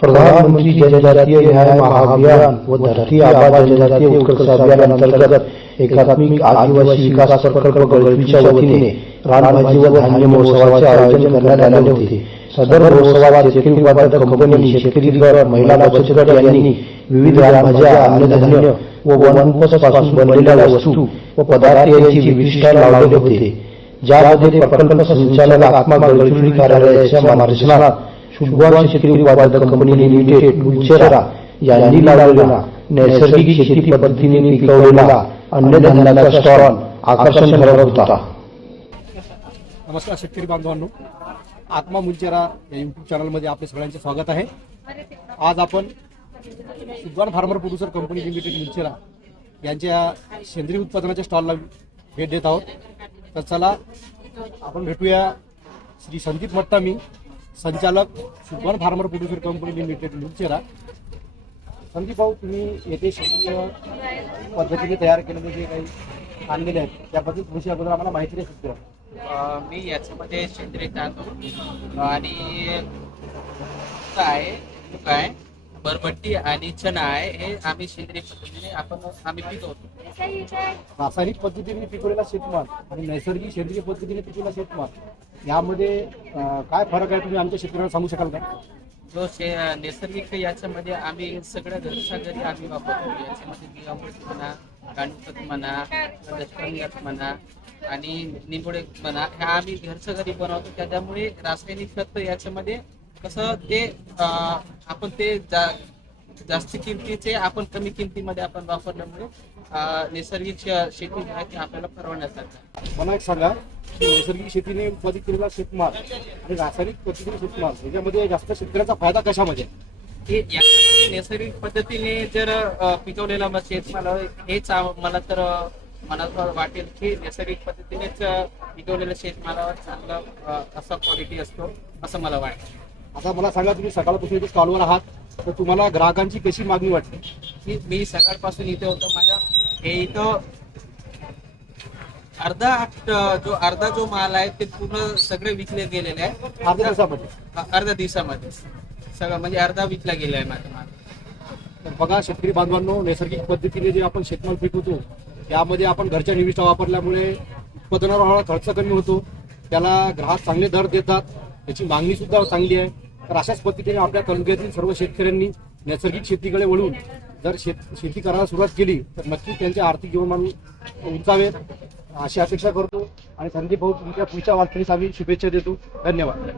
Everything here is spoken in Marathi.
प्रधानमंत्री जनजातीय न्याय महाअभियान व धरती आबा जनजातीय उत्कर्ष अभियान अंतर्गत एकात्मिक आदिवासी विकास प्रकल्प गळवीच्या वतीने रानभाजी व धान्य महोत्सवाचे आयोजन करण्यात आले होते। सदर महोत्सवात शेतकरी उत्पादक कंपनी, शेतकरी गट, महिला बचत गट यांनी विविध रानभाज्या, अन्नधान्य व वनस्पतीपासून बनलेल्या वस्तू व पदार्थ यांची विविध स्टॉल लावले होते, ज्यामध्ये प्रकल्प संचालक आत्मा गळचुरी कार्यालयाच्या मार्गदर्शनात शुभवान शेतकरी उत्पादक कंपनी लिमिटेड उच्चेरा यांनी लावलेला नैसर्गिक शेती पद्धतीने पिकवलेला अन्नधान्याचा स्टॉल आकर्षण ठरत होता। नमस्कार शेतकरी बांधवांनो, आत्मा मुंचेरा या यूट्यूब चॅनलमध्ये आपले सगळ्यांचे स्वागत आहे। आज आपण शुभवान फार्मर प्रोड्युसर कंपनी लिमिटेड मुंचेरा यांच्या सेंद्रिय उत्पादनाच्या स्टॉलला भेट देत आहोत। तर चला आपण भेटूया श्री संदीप मट्टामी, संचालक Shubhwan farmer producer company limited Munchera. Sandeep भाऊ, तुम्ही येथे सेंद्रिय पद्धतीने तयार केलेले जे काही आणलेले आहेत त्याबद्दल थोडीशी अगोदर आम्हाला माहिती द्या शकतो? मी याच्यामध्ये सेंद्रिय तांदूळ आणि काय बरबट्टी आणि चणा आहे, हे आम्ही सेंद्रिय पद्धतीने आम्ही पिकवतो। रासायनिक पद्धतीने पिकवलेला शेतमाल आणि नैसर्गिक सेंद्रिय पद्धतीने पिकवलेला शेतमाल यामध्ये काय फरक आहे, तुम्ही आमच्या शेतकऱ्यांना सांगू शकाल का? जो नैसर्गिक याच्यामध्ये आम्ही सगळ्या घरच्या घरी आम्ही वापरतो। याच्यामध्ये बियामृत म्हणा, गांडूखत म्हणा, दशपर्णी म्हणा आणि निंबोडे म्हणा, ह्या आम्ही घरच्या घरी बनवतो। त्याच्यामुळे रासायनिक खत याच्यामध्ये कसं ते आपण ते जास्त किमतीचे आपण कमी किमतीमध्ये आपण वापरल्यामुळे नैसर्गिक शेती ती आपल्याला परवडण्यात जाते। मला एक सांगा, नैसर्गिक शेतीने उत्पादित केलेला शेतमाल आणि रासायनिक पद्धतीने शेतमाल याच्यामध्ये जास्त शेतकऱ्याचा फायदा कशामध्ये? याच्यामध्ये नैसर्गिक पद्धतीने जर पिकवलेला शेतमाल हेच मला तर मनात वाटेल की नैसर्गिक पद्धतीनेच पिकवलेल्या शेतमालावर चांगला असा क्वालिटी असतो असं मला वाटतं। आता मला सांगा, तुम्ही सकाळपासून इथे स्टॉलवर आहात, तर तुम्हाला ग्राहकांची कशी मागणी वाटते? की मी सकाळपासून इथे होतो, माझ्या हे इथं अर्धा जो माल आहे ते पूर्ण सगळे विकले गेलेले आहे। अर्ध्या दिवसामध्ये सगळं म्हणजे अर्धा विकला गेला आहे माझा माल। तर बघा शेतकरी बांधवांनो, नैसर्गिक पद्धतीने जे आपण शेतमाल पिकवतो त्यामध्ये आपण घरच्या निविष्ठा वापरल्यामुळे उत्पादनावर हळूहळू खर्च कमी होतो, त्याला ग्राहक चांगले दर देतात, त्याची मागणी सुद्धा चांगली आहे। तर अशाच पद्धतीने आपल्या तालुक्यातील सर्व शेतकऱ्यांनी नैसर्गिक शेतीकडे वळून जर शेती करायला सुरुवात केली तर नक्की त्यांचे आर्थिक जीवनमान उंचावेल अशी अपेक्षा करतो। आणि संदीप भाऊ, तुमच्या पुढच्या वाटचालीस आम्ही शुभेच्छा देतो। धन्यवाद।